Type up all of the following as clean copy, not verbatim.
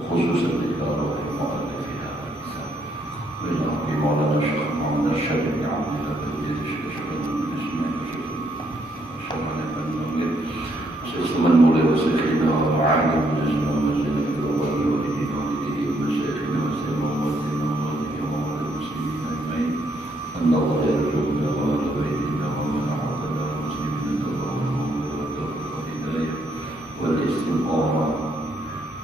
وخصوصا لقراءة مؤلف هذا الكتاب بجانب مولانا الشيخ محمد الشافعي بن عبد الله الجليل الشيخ بن اسماعيل الشيخ بن نوير الشيخ من مولى وشيخنا وعالم جزنا ومزنا والوالدين والديه ومشايخنا وسلم وموالدينا وموالد المسلمين اجمعين ان الله يرزقنا والدينا ومن اعطانا المسلمين الله والتوفيق والهدايه والاستقامه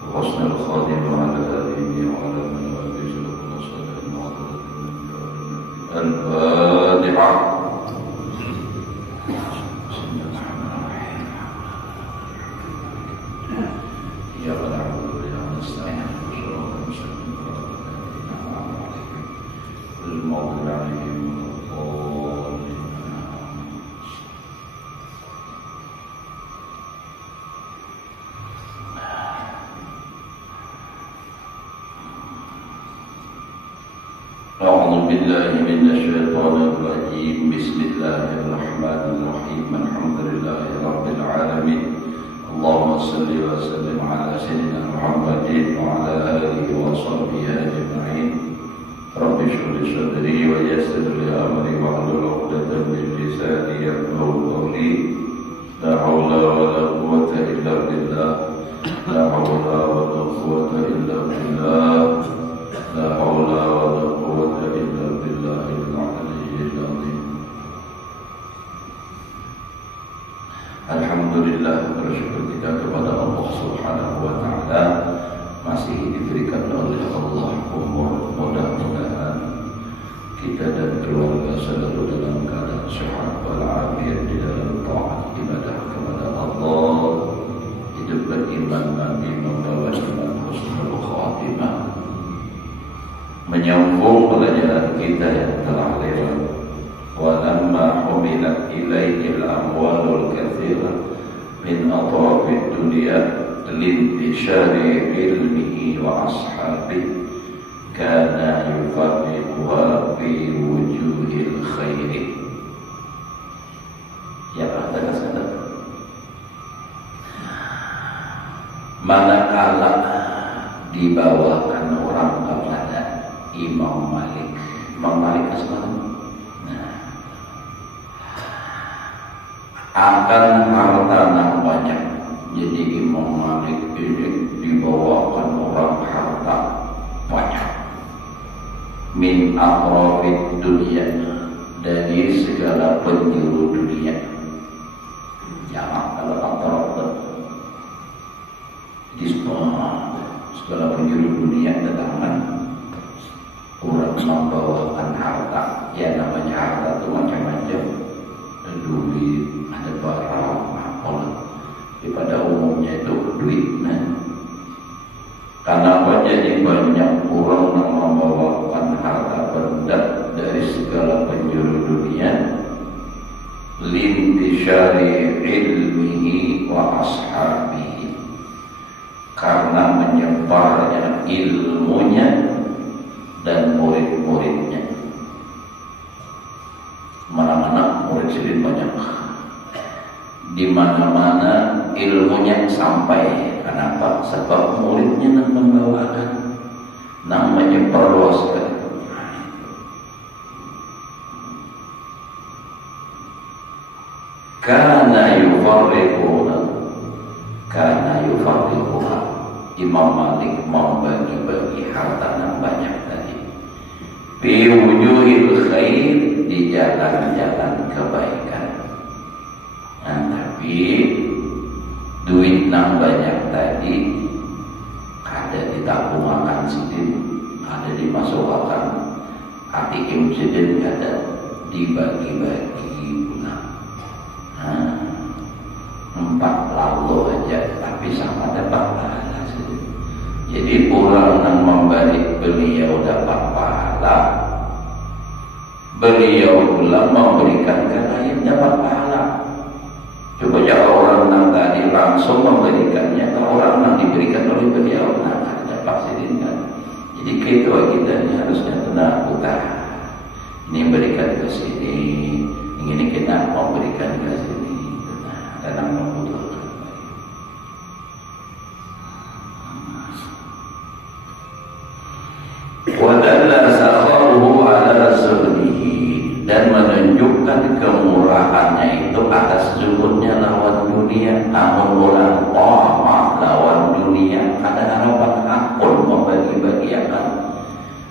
وحسن الخاتمه على اله وعلى من وابس لكم صالح وعطله الفاتحه. أعوذ بالله من الشيطان الرجيم. بسم الله الرحمن الرحيم. الحمد لله رب العالمين. اللهم صل وسلم على سيدنا محمد وعلى آله وصحبه أجمعين. رب اشرح لي صدري ويسر لي أمري واحلل عقدة من لساني يفقهوا قولي. لا حول ولا قوة إلا بالله. لا حول ولا قوة إلا بالله. لا حول ولا قوة إلا بالله العلي العظيم. Alhamdulillah, bersyukur kita kepada Allah Subhanahu wa Ta'ala masih diberikan oleh Allah umur, mudah-mudahan kita dan keluarga selalu dalam keadaan sehat walafiat di dalam taat ibadah kepada Allah, hidup beriman, amin, membawa iman husnul khatimah, menyambung pelajaran kita yang telah lewat. Walamma humilat ilaihil amwalul katsirah min atrafid dunya lintishari ilmihi wa ashabihi kana yufarriquha fi wujuhil khairi. Ya Allah, sadar manakala dibawakan orang kepada Imam Malik. Imam Malik Asman akan harta yang banyak. Jadi Imam Malik ini dibawakan orang harta banyak. Min atrafid dunia, dari segala penjuru dunia. Jangan kalau atraf di segala penjuru dunia datangkan orang membawakan harta. Ya namanya harta itu macam-macam. Ada duit, ada barang, apa. Pada umumnya itu duit. Kenapa jadi banyak orang yang membawakan harta benda dari segala penjuru dunia? Lintishari ilmihi wa ashabihi, karena menyebarnya ilmunya dan murid-muridnya. Mana-mana murid sedikit banyak, di mana-mana ilmunya sampai. Kenapa? Sebab muridnya yang membawakan, yang menyebarluaskan. Kana yufarriquna, kana yufarriquha. Imam Malik membagi-bagi harta yang banyak tadi. Fi wujuhil khair, di jalan-jalan kebaikan. Nah, tapi duit yang banyak tadi ada ditabungkan sedikit, ada dimasukkan ATM sedikit, ada dibagi-bagi pula. Nah, 4 lalu aja tapi sama dapat pahala sedikit. Jadi orang yang memberi beliau dapat pahala, beliau pula memberikan ke lain dapat pahala. Coba jika orang yang tadi langsung memberikannya ke orang yang diberikan oleh beliau, nah dapat sedikit. Jadi kita ini harusnya tenang utara. Ini berikan ke sini, ini kita memberikan ke sini, tenang membutuhkan. Wa dalla sakharuhu ala zuhdihi, dan menunjukkan kemurahannya itu atas zuhudnya lawan dunia. Namun ulang qama lawan dunia kada harapan akun membagi-bagiakan,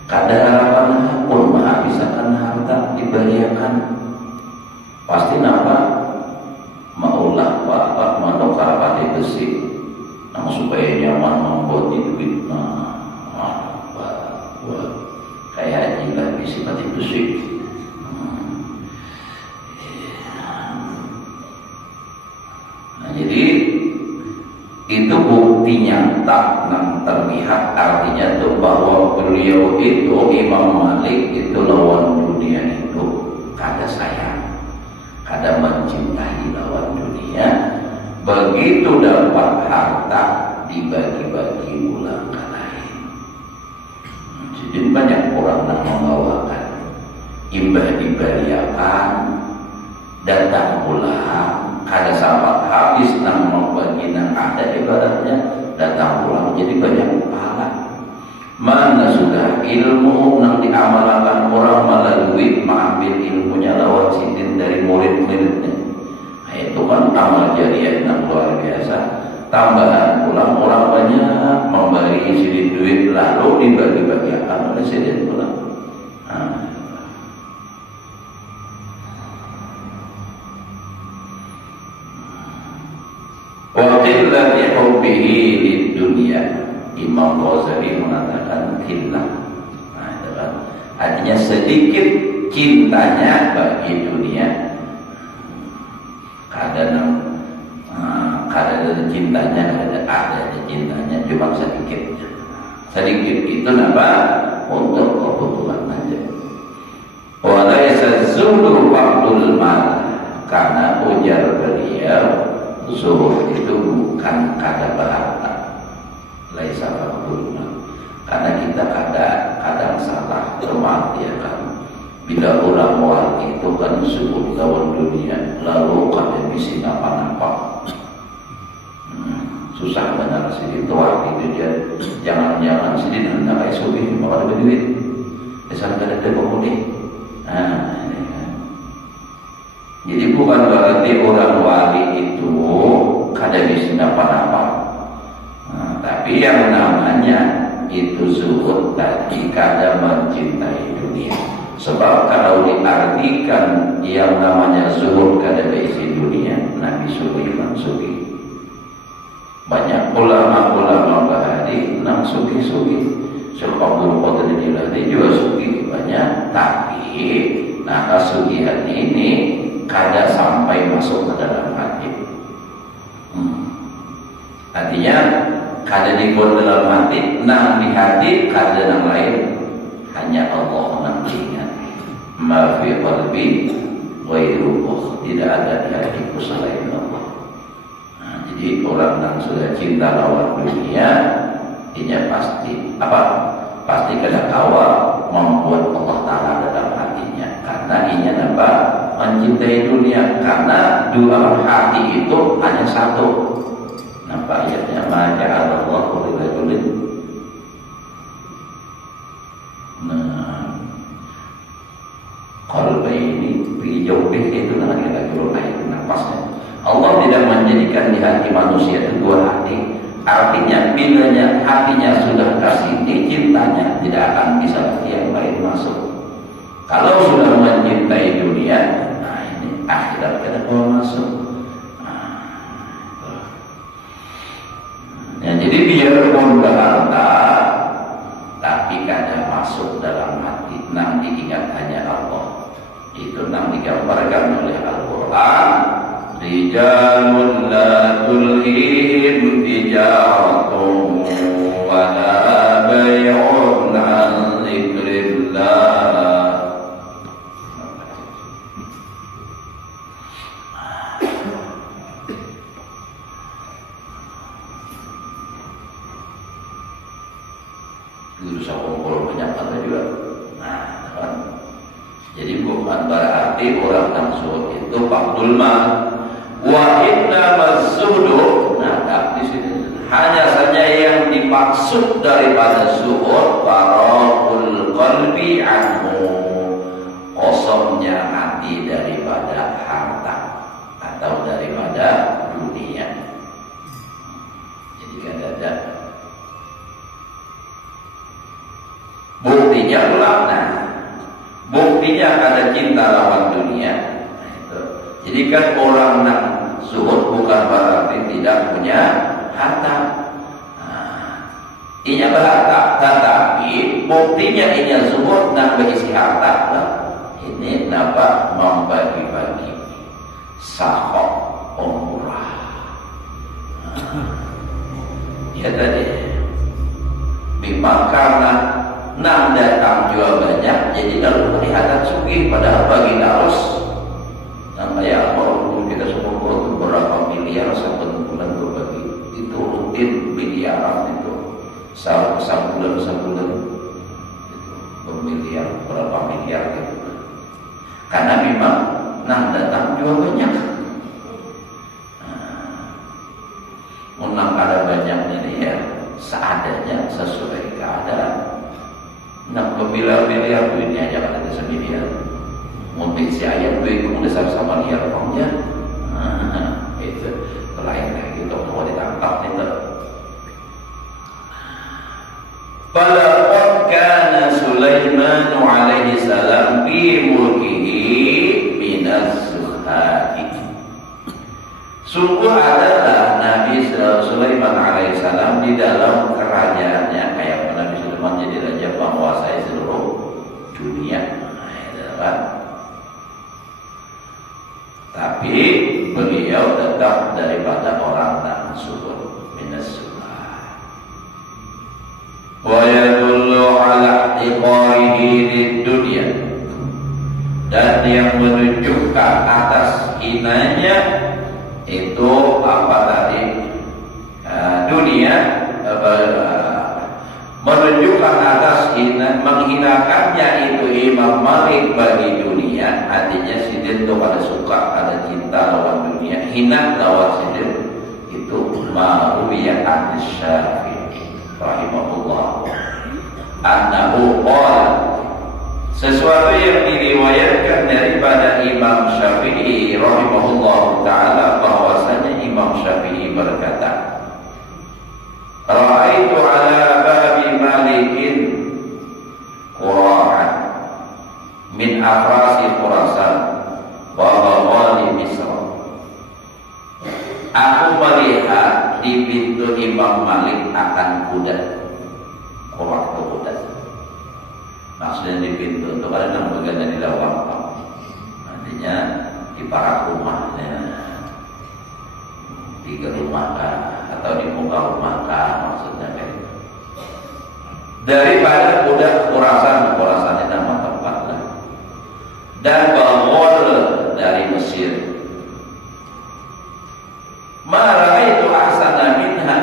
kada harapan akun menghabiskan harta diberiakan. Pasti napa maulah bapak menukar pati besi nang supaya nyaman membuat duit kayak jika bisi pati besi. Nah, jadi itu bukti nyata yang terlihat, artinya itu bahwa beliau itu Imam Malik itu lawan dunia itu kada sayang, kada mencintai lawan dunia. Begitu dapat harta dibagi-bagi ulang ke lain. Jadi banyak orang yang membawakan imbah diberiakan, datang pulang kada sampai habis nang membagi nang ada, ibaratnya datang pulang jadi banyak pahala. Mana sudah ilmu nang diamalkan orang melalui mengambil ilmunya lawan sidin dari murid-muridnya. Nah, itu kan amal jariah yang luar biasa. Tambahan pulang orang banyak memberi sidin duit lalu dibagi-bagikan oleh sidin pulang. Nah, wa qillati hubbihi lid dunya, Imam Ghazali mengatakan qillah. Nah, itu kan artinya sedikit cintanya bagi dunia. Kadang cintanya ada cintanya cuma sedikit. Sedikit itu apa? Untuk kebutuhan aja. Wa laysa zuhdu faqdul mal, karena ujar beliau zuhud itu bukan kada berharta. Laisa faqdul mal, karena kita kadang salah memartikan. Bila orang wal itu kan zuhud lawan dunia, lalu kada bisa napa-napa. Susah benar sih itu itu dia. Jangan-jangan sih nak kayak sugi mau ada duit. Asal kada ada pemulih. Nah, ini kan. Jadi bukan berarti orang wali itu kada bisa napa-napa. Nah, tapi yang namanya itu zuhud tadi kada mencintai dunia. Sebab kalau diartikan yang namanya zuhud kada berisi dunia, Nabi Sulaiman sugi. Banyak ulama-ulama bahari nang sugi-sugi. Syekh Abdul Qadir Jilani juga sugi banyak, tapi nah kesugihan ini kada sampai masuk ke dalam hati. Artinya kada dibuat dalam hati, nang di hati kada nang lain, hanya Allah nang ingat. Ma fi qalbi ghairuhu, tidak ada di hatiku selain Allah. Nah, jadi orang yang sudah cinta lawan dunia, ini pasti apa? Pasti kada kawal membuat Allah Ta'ala dalam hatinya. Karena ini apa? Mencintai dunia. Karena dua hati itu hanya satu. Nampak ayatnya, ma ja'alallahu li rajulin. Nah, qalbaini fi jawbihi, itu lagi ayat nafasnya. Allah tidak menjadikan di hati manusia itu dua hati. Artinya bilanya hatinya sudah kasih cintanya, tidak akan bisa yang lain masuk. Kalau sudah mencintai dunia, nah ini akhirat kada mau masuk. Ya, jadi biarpun berharta, tapi kada masuk dalam hati, nang diingat hanya Allah. Itu nang digambarkan oleh Al-Quran. Rijalun la tulhihim tijaratun wa la bay'un an dzikrillah. Itu bisa kumpul banyak kata juga. Nah, kan? Jadi bukan berarti orang yang zuhud itu faqdul mal. Wa inna mazzuhdu, nah di sini hanya saja yang maksud daripada zuhud faraqul qalbi anhu, kosongnya hati daripada harta atau daripada dunia. Jadi kan ada buktinya ulama, buktinya ada cinta lawan dunia. Nah, itu. Jadi kan orang yang zuhud bukan berarti tidak punya harta. Inya berharta, tetapi buktinya inya zuhud dan berisi harta. Ini dapat membagi-bagi sahok umrah. Ya tadi, memang karena nam datang jual banyak, jadi lalu kelihatan sugih, padahal bagi harus yang kayak apa kita semua itu berapa miliar satu bulan tuh bagi itu rutin miliaran itu. Sebulan itu bermiliar, berapa miliar gitu. Karena memang nang datang juga banyak. Menang ada banyaknya nih ya, seadanya sesuai keadaan. Nang bermiliar-miliar duitnya aja kan ada semiliar. Mungkin si ayat duit besar sama liar pokoknya. Itu lain lagi itu mau ditangkap itu. Falaqad kana Sulaiman alaihi salam fi mulkihi minaz zuhadi. Sungguh adalah Nabi Sulaiman alaihi salam di dalam kerajaannya, kayak Nabi Sulaiman jadi raja penguasai seluruh dunia. Tapi beliau tetap daripada orang yang zuhud minaz zuhad. Wa yadullu ala ihtiqarihi lid-dunya, dan yang menunjukkan atas hinanya itu apa tadi, dunia, menunjukkan atas menghinakannya itu Imam Malik bagi dunia, artinya sidin itu pada suka, ada cinta lawan dunia, hina lawan sidin itu ma'ruwiyah an-Syafi'i rahimahullah annahu qala, sesuatu yang diriwayatkan daripada Imam Syafi'i rahimahullah ta'ala, bahwasanya Imam Syafi'i berkata, ra'aitu ala babi malikin qura'an min afrasi Khurasan wa bawali Misra. Aku melihat di pintu Imam Malik akan kuda, waktu kuda. Maksudnya di pintu itu ada yang bagian dari lawang, nantinya di para rumah, di rumah atau di muka rumah, maksudnya kayak itu. Daripada kuda Khurasan itu nama tempat lah. Dan Bawal dari Mesir. Mara itu ahsana minha,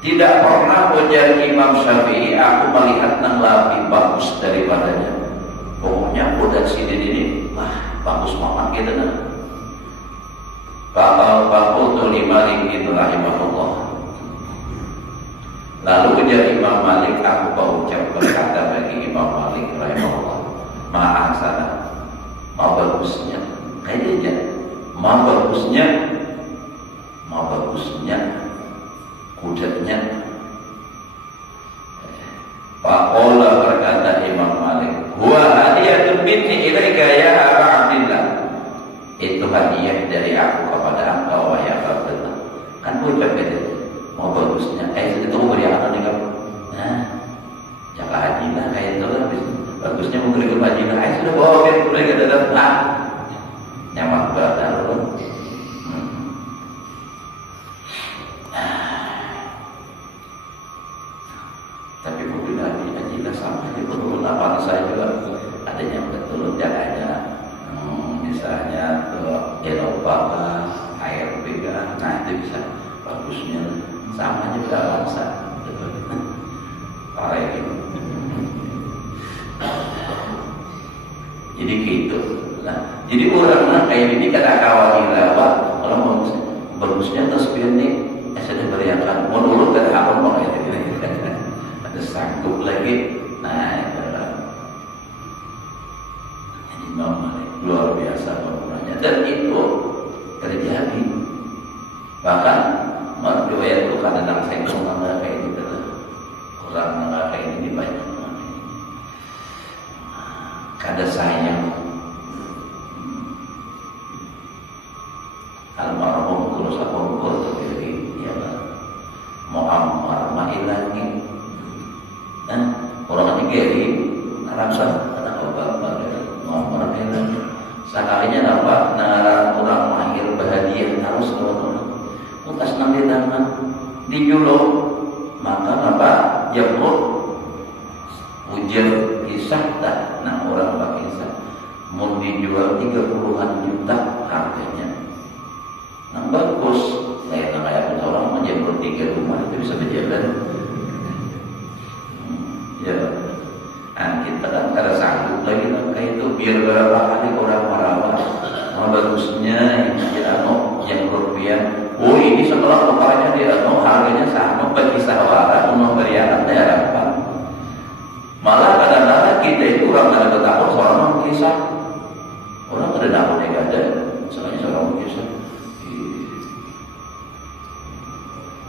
tidak pernah ujar Imam Syafi'i aku melihat nang lebih bagus daripadanya. Pokoknya kuda sidin ini wah bagus banget gitu nah. Bapak Malik bin rahimahullah. Lalu ujar Imam Malik, aku berucap berkata bagi Imam Malik rahimahullah, ma ahsana, ma bagusnya, kayaknya ma bagusnya kudanya. Faqala, berkata Imam Malik, huwa hadiyatun minni ilaika ya Aba Abdillah, itu hadiah dari aku kepada engkau wahai Abdullah. Kan ucap gitu, mau bagusnya itu beri apa nih kamu? Nah, jangan haji lah kayak itu lah, bagusnya mau beli haji lah, sudah bawa biar boleh kita datang nyaman banget loh. Tapi mobil haji lah sama aja, betul apa saya juga ada yang betul jangannya, misalnya ke Eropa lah, ARB kan, nah itu bisa bagusnya sama aja pada bangsa, kayak gitu. Jadi gitu. Nah, jadi orang kayak ini kada kawal lewat, kalau bagusnya terus pilih, sudah beriakan, menurut kada apa mau itu. lagi. Nah, itu kan. Jadi Imam Malik luar biasa pemurahnya, dan itu terjadi. Bahkan riwayat itu kadang saya ngomong kayak gitu lah. Orang kayak ini banyak. Kada sayang almarhum terus aku dari ya Muammar Mailani dan orang Nigeria rasa anak bapak Muammar Mailani sekalinya apa orang mahir bahagia harus orang utas nanti tangan dijuluk maka apa jemput ujian kisah tak nah orang pakai kisah mau dijual 30-an juta harganya. Nah bagus, saya nggak kayak orang menjemput 3 rumah itu bisa berjalan. Ya, nah kita kan kada sanggup lagi kayak itu biar berapa kali orang marah. Nah bagusnya ya yang rupiah. Oh ini setelah kepalanya dia harganya sama bagi sahwara memberikan harapan. Malah kadang-kadang kita itu orang ada bertakwa seorang kisah. Orang ada takut yang ada, misalnya seorang kisah.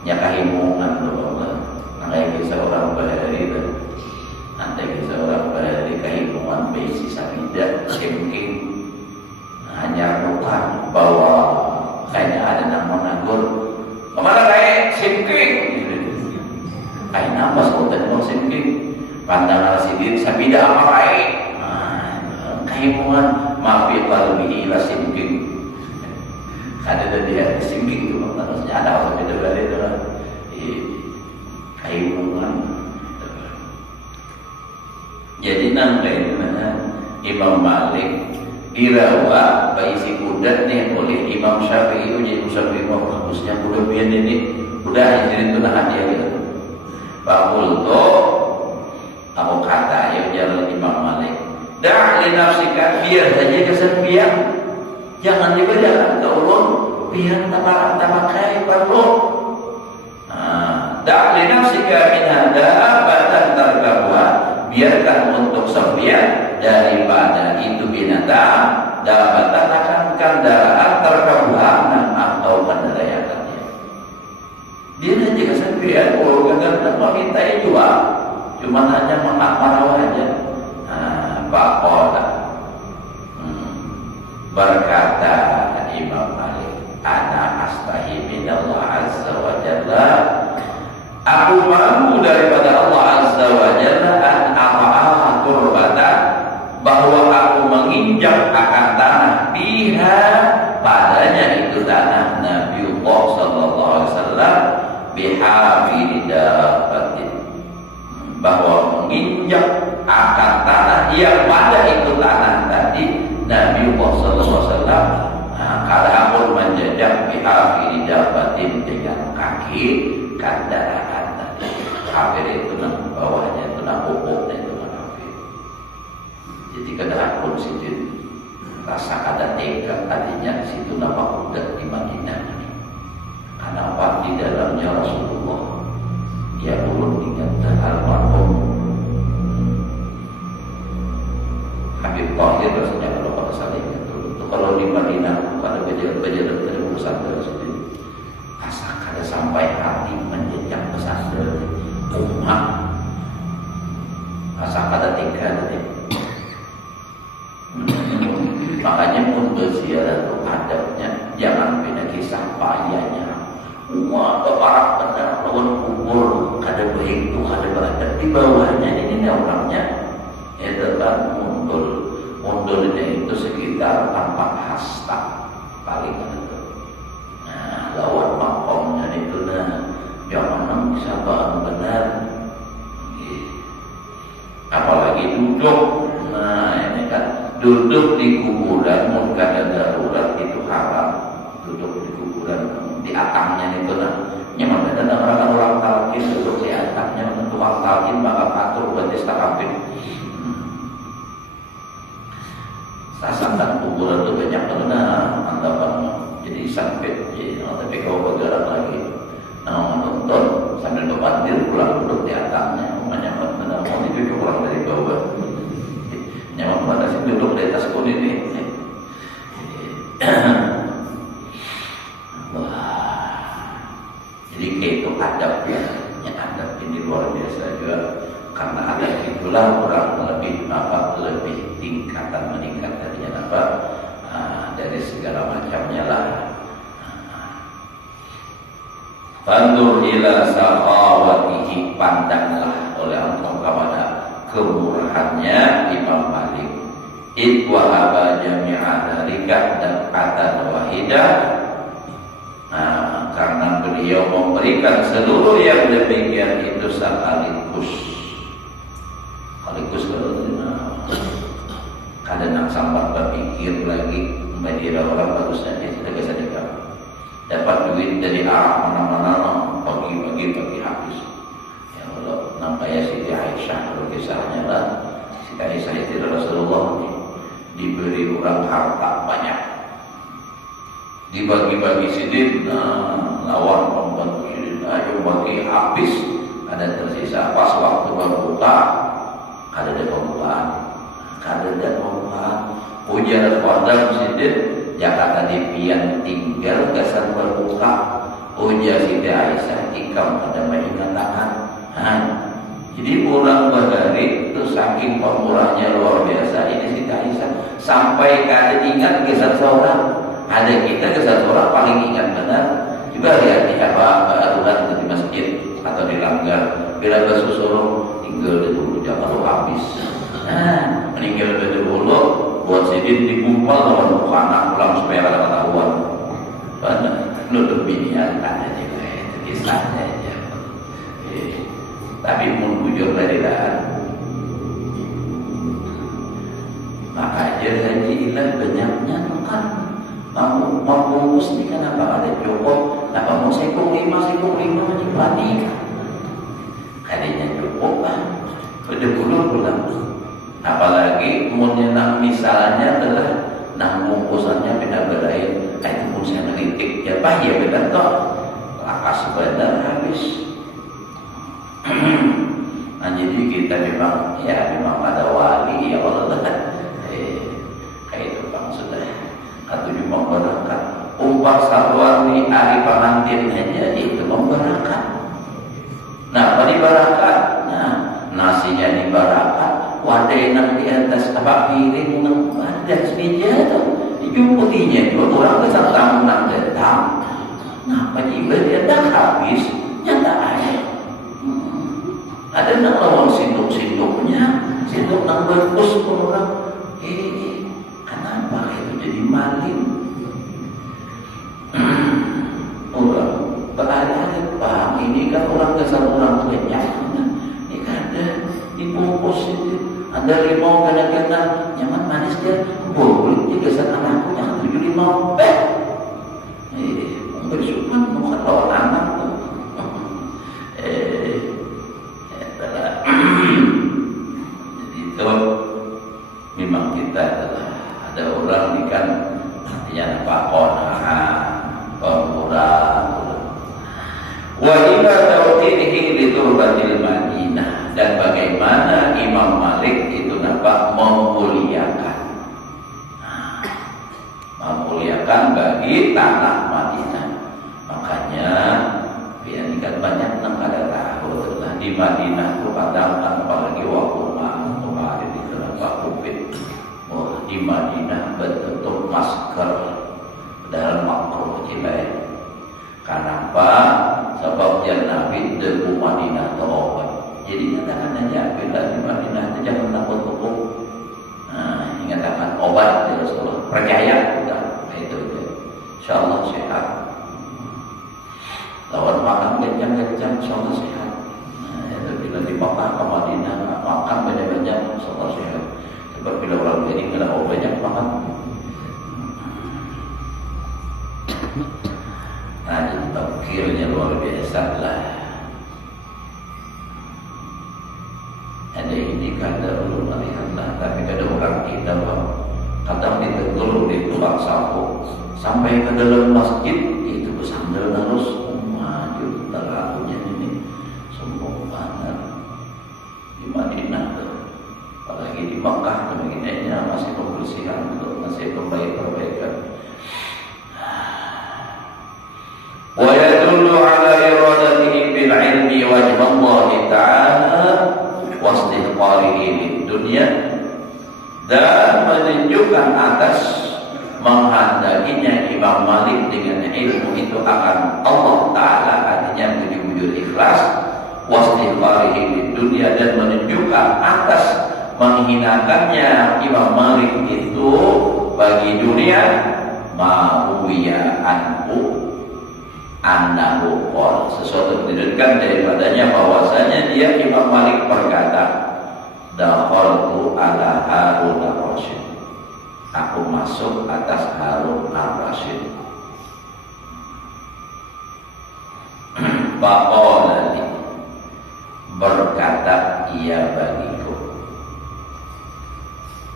Nyakahimungan loh, nanti kisah orang bahari dan nanti kisah orang bahari kahimungan besi sabida simking hanya bukan bahwa kayaknya ada nama nagur kemana kayak simking kayak nama sebutan dong simking pandangan sidir sabida apa kayak kahimungan maaf ya kalau bihilah simking ada dia simking itu maksudnya ada apa beda beda itu lah kahimungan. Jadi namanya mana Imam Malik dirawa baisi kudat nih oleh Imam Syafi'i. Jadi Syafi'i mau bagusnya kuda pian ini udah jadi itu nah hadiah gitu. Bakul to aku kata ya jalan Imam Malik dah li nafsika biar saja kesepian. Jangan dibedakan ke ulun pian tabakai perlu. Da'li nafsika min hada batan tarkabuha. Biarkan untuk sepian daripada itu binatang dapatan akan kendaraan terkabuha atau kendaraannya. Dia nanti kesepian kalau kadang-kadang meminta jual cuma hanya marah aja. Bakola berkata Imam Malik, ana astahi minallah azza wa jalla, aku malu daripada Allah azza wa jalla an aqa'a turbatan, bahwa aku menginjak akan tanah biha padanya itu tanah Nabiullah sallallahu alaihi wasallam bihafidabatin, bahwa menginjak akan tanah yang pada itu tanah tadi Nabiullah sallallahu alaihi wasallam kalau menjajak bihafidabatin dengan kaki kendaraan tadi. Kafir itu nang bawahnya itu nang pokoknya itu nang kafir. Jadi kada pun situ rasa kada tega tadinya situ nama budak di Madinah ini. Kenapa di dalamnya Rasulullah ya ulun ingat almarhum Habib Tahir rasanya kalau pada saling itu kalau di Madinah pada berjalan dari pesantren sendiri asa kada sampai hati menjejak pesantren umat asa kada tinggal tadi. Makanya pun berziarah itu adabnya jangan beda kisah payahnya umat keparak benar lawan kubur kada baik itu kada beradab di bawahnya ini orangnya ya tetap mundur itu sekitar tampak hasta paling itu. Nah lawan makomnya itu yang mana bisa benar apalagi duduk. Nah ini kan duduk di kuburan mun kada darurat itu haram. Duduk di kuburan di atangnya itu nyaman ada orang talqin duduk di atangnya untuk orang talqin maka patur berarti takabir. Sasaran kuburan itu banyak anggapan jadi sampai tapi kau bergerak lagi menonton sambil berpandir pulang duduk di atangnya menyambut benar luar biasa juga. Karena ada itulah orang lebih tingkatan meningkatannya dari segala macamnya lah. Fandur ila sakhawatihi, pandanglah oleh engkau kepada kemurahannya Imam Malik. Id wahaba jami'a dzalika dan atan wahidah. Karena beliau memberikan seluruh yang demikian itu sekaligus kadang nak sampai berpikir lagi menjadi orang bagusnya kita bisa dapat duit dari arah mana-mana pagi habis. Ya Allah, nampaknya Siti Aisyah kalau kisahnya lah, Siti Aisyah itu Rasulullah diberi orang harta banyak, dibagi-bagi sidin, lawan pembantu sidin ayo bagi habis, ada tersisa pas waktu berbuka ada pembukaan, ujar wadam sidin Jakarta dipian tinggal kesan berbuka, ujar Siti Aisyah ikam pada mengatakan, jadi pulang berhari itu saking pemurahnya luar biasa ini Siti Aisyah sampai kada ingat kesan seorang. Ada kita kesan seorang paling ingat benar. Juga lihat di aturan di masjid atau di langgar bila bersusuruh tinggal di dulu jangan lu habis. Meninggal di dulu buat sidin dikumpul lawan anak pulang supaya ada ketahuan. Banyak nutup binian ada juga itu kisahnya aja. Tapi menjujur dari dahan. Maka aja haji ilah banyaknya kan mau bungkus ni kenapa ada cukup? Kenapa mau sekong lima menyimpan kalinya cukup kan? Berdebulur pulang. Apalagi menyenang misalnya adalah bungkusannya beda belain, itu pun saya ngeritik ya pak ya benar toh lakas benar habis. Nah jadi kita memang ada wali ya Allah kayak itu bang sudah atau cuma berangkat umpah sarwani hari pengantin aja itu membarakat. Nah pada barakat, nasinya dibarakat, wadai nang di atas piring nang atas meja tu dijumputinya juga orang kesal tamu nang datang. Nah pagi dia dah habis nyata air. Ada nang lawan sinduk-sinduknya, sinduk nang berkus pun orang. Kenapa itu jadi maling? Orang berada paham ini kan orang kesal orang banyak. Ini kan ada dibungkus itu. Ada limau kadang-kadang nyaman manis dia boleh dia kesal anakku jangan 7 limau. Bersyukur bukan lawan anak tuh. Jadi itu memang kita adalah ada orang ini kan yang pemurah. Wa ila tawtirihi li turbatil Madinah, dan bagaimana Imam Malik itu memuliakan bagi tanah Madinah. Makanya ini kan banyak nang kada tahu lah di Madinah itu kadang apalagi waktu kemarin di Pak Covid. Di Madinah bertutup masker dalam makruh cilai. Kenapa? Sebab yang Nabi debu Madinah itu obat. Jadi nyatakan aja bila di Madinah itu jangan takut hukum. Nyatakan obat ya Rasulullah. Percaya bukan? Itu dia. Insyaallah sehat. Lawan makan kencang-kencang insyaallah sehat. Itu bila di Makkah ke Madinah makan banyak-banyak insyaallah sehat. Sebab bila orang jadi kena banyak makan. Nah, tafkirnya luar biasa lah. Ada ini kadang belum melihatlah, tapi kadang orang kita kadang ditegur di tukang sapu sampai ke dalam masjid itu bersandar terus maju terlalunya ini sombong banget di Madinah tuh. Apalagi di Makkah begininya masih pembersihan untuk masih perbaikan. Wa yadullu ala iradatihi bil ilmi wajh Allah wastighrarihi lid dunya, dan menunjukkan atas menghendakinya Imam Malik dengan ilmu itu akan Allah Ta'ala, artinya bujur-bujur ikhlas, wastighrarihi lid dunya, dan menunjukkan atas menghinakannya Imam Malik itu bagi dunia, ma'uwiya annahu qol, sesuatu diriwayatkan daripadanya bahwasanya dia Imam Malik berkata, dakhaltu ala Harun ar-Rasyid, aku masuk atas Harun ar-Rasyid. Faqala li, berkata ia bagiku.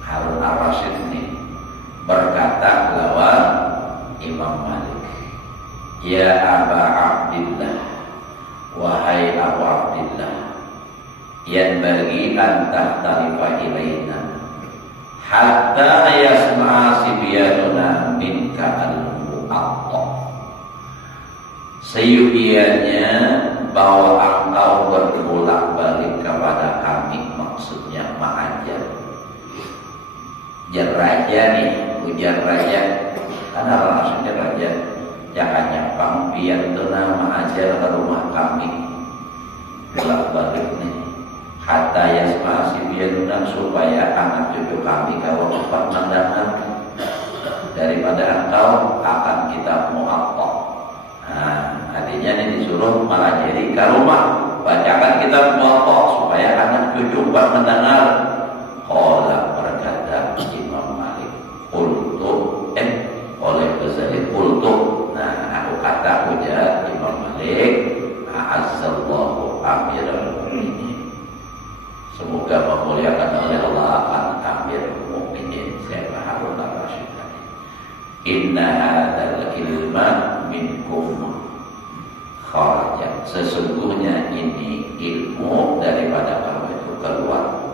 Harun ar-Rasyid ini berkata lawan Imam Malik, ya Aba Abdillah, wahai Abu Abdillah, yang bagi antah tarifa ilaina hatta yasma'a sibyanuna minka al-mu'atta, seyubiannya bahwa engkau berbolak balik kepada kami, maksudnya mengajar. Ujar raja nih, ujar raja, karena maksudnya raja jangan nyampang biar tuna mengajar ke rumah kami bolak balik nih, hatta yasma sibyanuna, supaya anak cucu kami kalau cepat mendengar daripada engkau akan kita mu'atta. Nah, artinya ini disuruh mengajari ke rumah, bacakan kitab mu'atta supaya anak cucu cepat mendengar. Qala, berkata Imam Malik, qultu, oleh Ghazali qultu. Nah, aku kata ujar Imam Malik, a'azzallahu amiral mu'minin, semoga memuliakan oleh Allah akan amirul mu'minin, saya Harun ar-Rasyid. Inna hadzal ilma minkum kharaja, sesungguhnya ini ilmu daripada kamu itu keluar.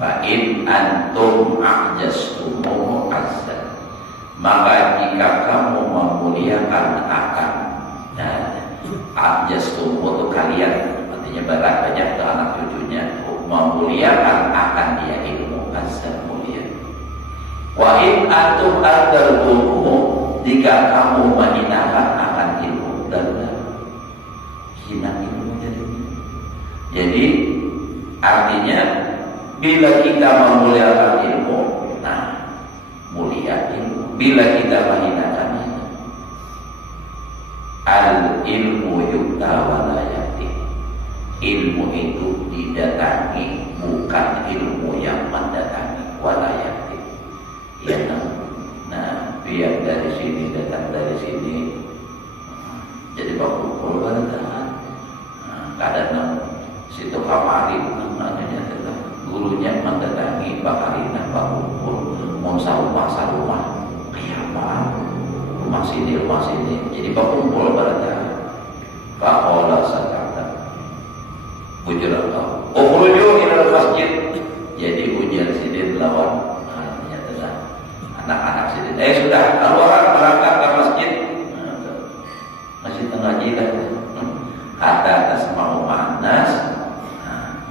Fa in antum a'jastumu azza, maka jika kamu memuliakan akan, nah, a'jastumu itu kalian, artinya banyak ke anak cucunya, memuliakan akan dia ilmu azza, mulia. Wa in antum adzaltumu, jika kamu menghinakan akan ilmu, dan hina ilmu jadinya. Jadi artinya bila kita memuliakan ilmu, nah, mulia ilmu. Bila kita menghinakannya, al ilmu yukta wa la yati, ilmu itu didatangi, bukan ilmu yang mendatangi, wa la yati. Ya, nah, biar dari sini datang dari sini, jadi bakul banget. Kadang situ kamari namanya tetap gurunya mendatangi bakarina bakul mau sarumah kayak apa, rumah sini, jadi bakul berada bakola sakata bujur Allah ukhruju ilal masjid, jadi ujian sidin lawan anak-anak sidin, sudah keluar berangkat ke masjid tengah jidat hatta tasma'u ma'nas.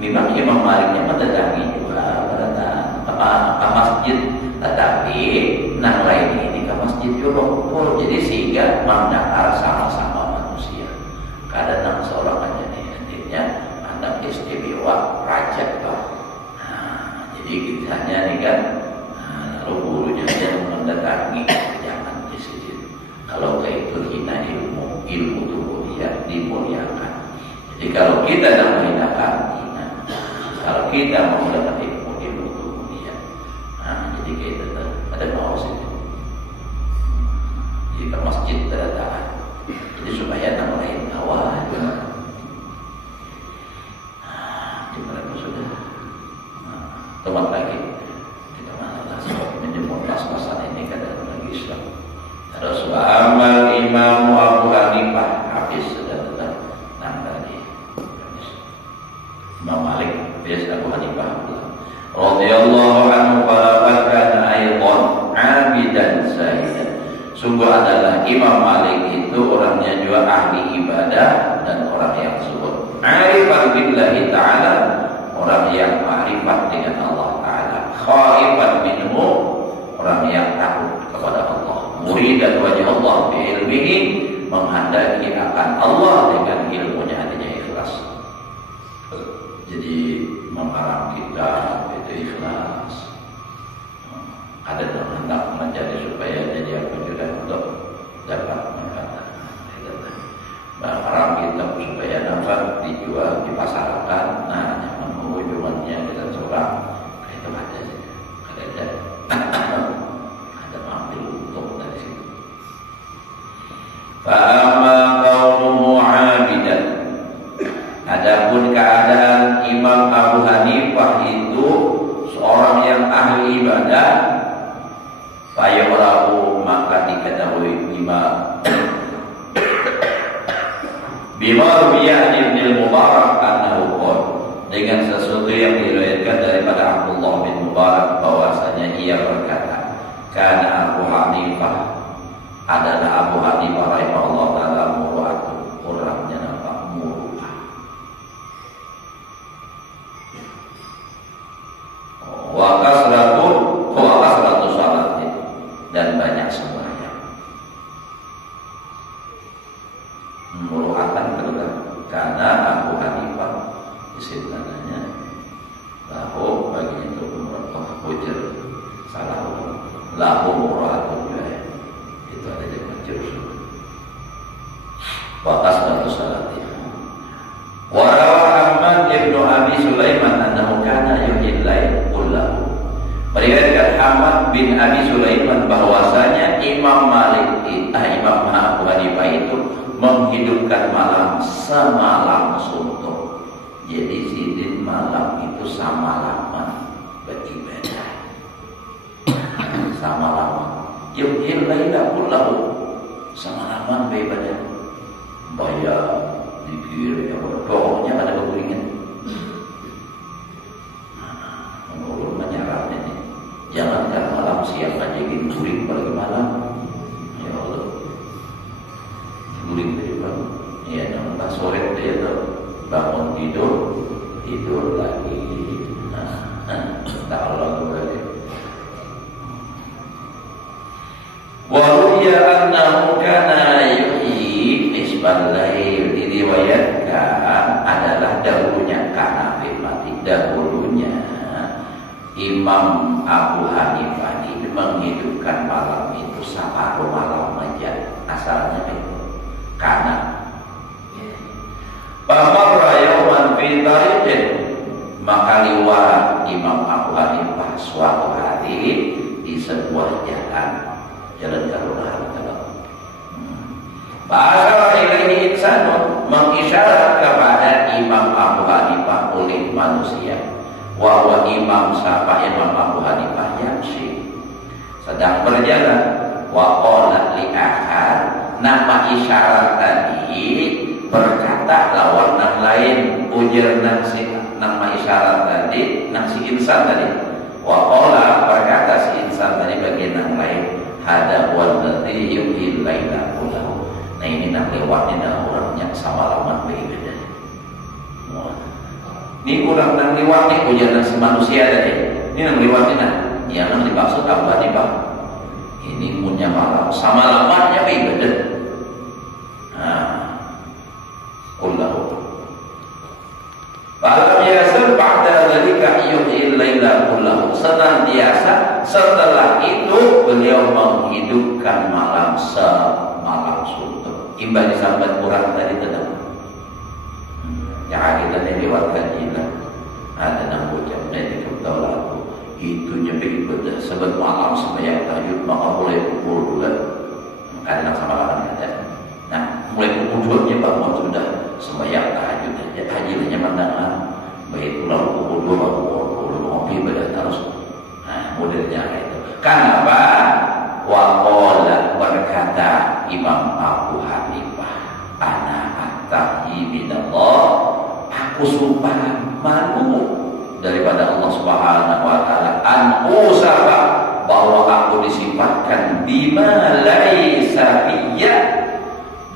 Memang Imam Maliknya mendatangi juga berada ke masjid, tetapi nang lain ini ke masjid juga kumpul, jadi sehingga mendengar sama-sama manusia. Kadang seorang aja nih, artinya anak istimewa raja Pak. Nah, jadi kisahnya nih kan, lalu gurunya yang mendatangi, jangan di sini. Kalau kayak itu hina ilmu itu mulia, dimuliakan. Jadi kalau kita tidak menghinakan, kalau kita mau mendapat ilmu itu mulia. Nah, jadi kita ada mau sih. Jadi ke masjid terdataan. Jadi supaya orang lain awal. Jadi mereka sudah teman lagi. Kita mana menjemput pas-pasan ini kadang lagi Islam. Terus amal Imam Abu Hanifah habis sudah tetap tadi. Imam Malik biasa Abu Hanifah radhiyallahu anhu kana aidan abidan zahidan. Sungguh adalah Imam Malik itu orangnya juga ahli ibadah dan orang yang zuhud. Arifan billahi ta'ala, orang orang yang ma'rifat dengan Allah Ta'ala, khaifan minhu, orang yang takut kepada Allah, muridan wajah Allah bi'ilmihi, menghendaki akan Allah dengan ilmunya, hatinya ikhlas. Jadi mengharap kita itu ikhlas. Ada yang hendak mencari supaya jadi apa juga untuk dapat mengatakan. Mengharap kita supaya dapat dijual, dipasarkan. Nah, yang ujungnya kita coba itu ada mengambil untung dari situ. Fa'ama qawluhu 'abidan. Adapun keadaan Imam Abu Hanifah itu seorang yang ahli ibadah, fayurahu, maka diketahui bima ruwiyah Ibnu Mubarak annahu qala, dengan sesuatu yang diriwayatkan daripada Abdullah bin Mubarak bahwasanya ia berkata, kana Abu Hanifah, adalah Abu Hanifah rahimahullah taala muru'atun, orangnya nampak muru'ah, wa kasratu salatin, dan banyak sembahyang. Muru'atan karena Abu Hanifah istilahnya lahu, bagi itu umrah wujud salah lahu muru'atun juga, itu ada yang majrur. Wa kasratu salatin. Wa rawa Ahmad ibnu Abi Sulaiman annahu kana yuhyil lail kullahu. Meriwayatkan Ahmad bin Abi Sulaiman bahwasanya Imam Abu Hanifah itu menghidupkan malam semalam suntuk. Jadi sidin malam itu samalaman beribadah. Samalaman. Yuhyil laila kullahu. Samalaman beribadah. Bayar dikir ya, pokoknya ada keguringan. Menurut menyerahnya nih, jangankan malam, siang aja gini guring, apalagi malam. Ya Allah, guring dari bangun. Ya, nambah sore dia tuh bangun tidur lagi. Tak Allah kembali. Waruya annahu kana yuhyi nisbal lail, diriwayatkan adalah dahulunya, karena firmati dahulunya Imam Abu Hanifah ini menghidupkan malam itu separuh malam aja, asalnya itu karena famarra yawman fi tariqin, maka liwat Imam Abu Hanifah suatu hari di sebuah jalan Karunahar. Bahasa ilaihi insanun, mengisyarat kepada Imam Abu Hanifah oleh manusia, wa Imam Abu Hanifah yamshi, sedang berjalan, wa qala li akhar, nama isyarat tadi berkata lawan yang lain, ujar nama isyarat tadi, si insan tadi, wa qala berkata si insan tadi bagian yang lain, hada walladzi yuhyil laila kullahu. Nah ini nak lewatnya orangnya sama laman beribadah. Ini kurang nang lewatnya ujian si manusia tadi. Ini nang lewatnya yang nang dimaksud Abu Hanifah. Ini punya malam sama lamannya beribadah. Nah, kullahu. Falam yasir ba'da dzalika yuhyil laila kullahu. Senantiasa setelah itu beliau menghidupkan malam semalam suntuk. Imbang disambat kurang tadi tenang. Yang kita lewatkan jinak. Ada nang bocah dari kebutawaku. Itunya beribadah sebab malam sembahyang tahajud, maka mulai pukul 2. Ada nang sama lawan ada. Nah, mulai pukul 2 bangun sudah sembahyang tahajud aja. Hajinya mandangan. Baik lalu pukul 2 baru ngopi ibadah terus. Nah, modelnya itu. Kenapa? Wa qala, berkata Imam Abu Hanifah, ana attahi minallah, aku sumpah malu daripada Allah Subhanahu wa taala, an usaba, bahwa aku disifatkan bima laisa fiyya,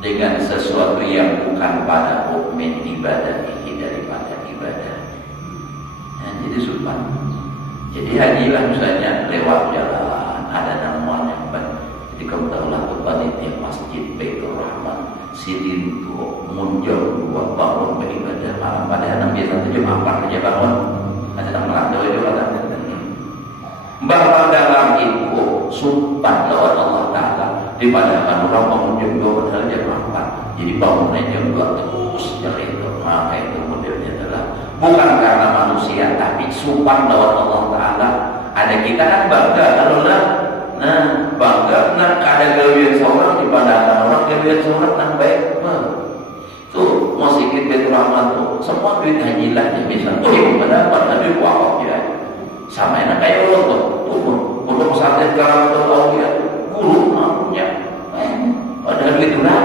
dengan sesuatu yang bukan pada min ibadah ini, daripada ibadah. Nah, supan. Jadi hajilah misalnya lewat jalan ada namuan yang baik. Jadi kamu tahulah panitia masjid Baitur Rahman sidin tuh munjau buat bangun beribadah malam pada anak biasa tuh jam 4 aja bangun. Ada yang melantau itu ada. Bahwa dalam itu sumpah lawan Allah Ta'ala daripada orang bangun jam 2 padahal jam 4. Jadi bangunnya jam 2 terus jadi itu. Maka itu modelnya adalah bukan karena manusia tapi sumpah lawan Allah Ta'ala. Ada kita kan bangga kalau lah bangga ada gawian seorang daripada orang gawian seorang yang baik. Tuh mau sedikit Baitur Rahman tuh semua duit hajilah ya bisa. Oh itu pada duit wakaf ya. Sama enak kayak lo tuh untuk pesantren sekarang tuh tahu ya guru punya ada duit lah.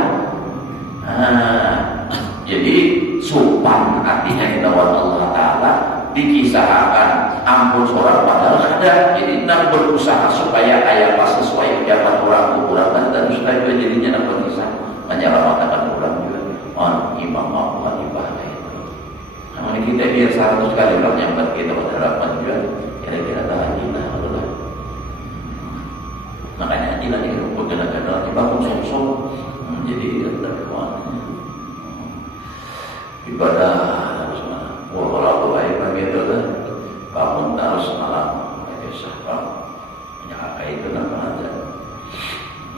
Jadi supan artinya lawan Allah Ta'ala dikisahkan ampun seorang padahal ada. Jadi nak berusaha supaya ayat pas sesuai ucapan orang dan supaya jadinya nak bisa menyelamatkan orang juga. Imam Allah ibadah itu. Namun kita biar 100 kali orang yang kita berharapan juga kira-kira tahajilah Allah. Makanya hajilah itu bergana-gana dibangun sok-sok menjadi ibadah harus walau baik begitu kan bangun harus malam biasa menyangka itu nama ada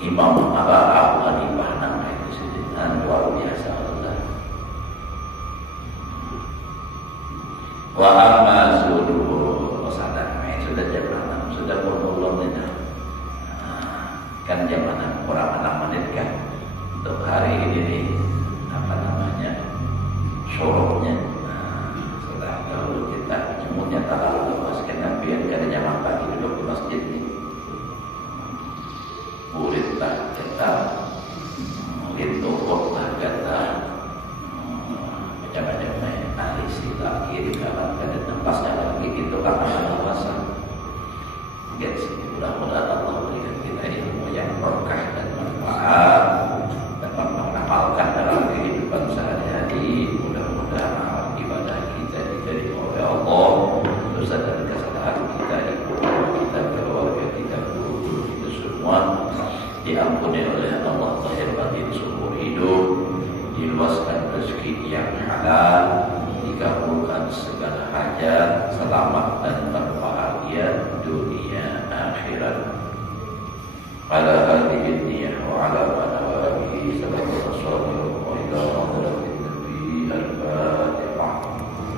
Imam Abu Hanifah nama itu dan luar biasa Allah. Wa amma suruh sadar sudah jam 6 sudah belum kan jam 6 kurang 6 menit kan untuk hari ini nih apa namanya syuruknya. Setelah dahulu kita jemurnya tak lalu lepaskan Nabi yang ada nyaman pagi duduk di masjid ini buritlah kita lintuhlah kata macam-macam ahli sila kiri kanan kada tempasnya lagi gitu karena puasa. Mungkin mudah-mudahan Allah berikan kita ilmu yang berkah dan manfaat dan mengamalkan dalam kehidupan sehari-hari. Mudah-mudahan amal ibadah kita diterima oleh Allah, dosa dan kesalahan kita, ibu kita, keluarga kita, guru kita semua diampuni oleh Allah lahir batin seumur hidup, diluaskan rezeki yang halal, dikabulkan segala hajat, selamat dan berbahagia dunia akhirat. Ala hadhihi niyah wa ala alihi sallallahu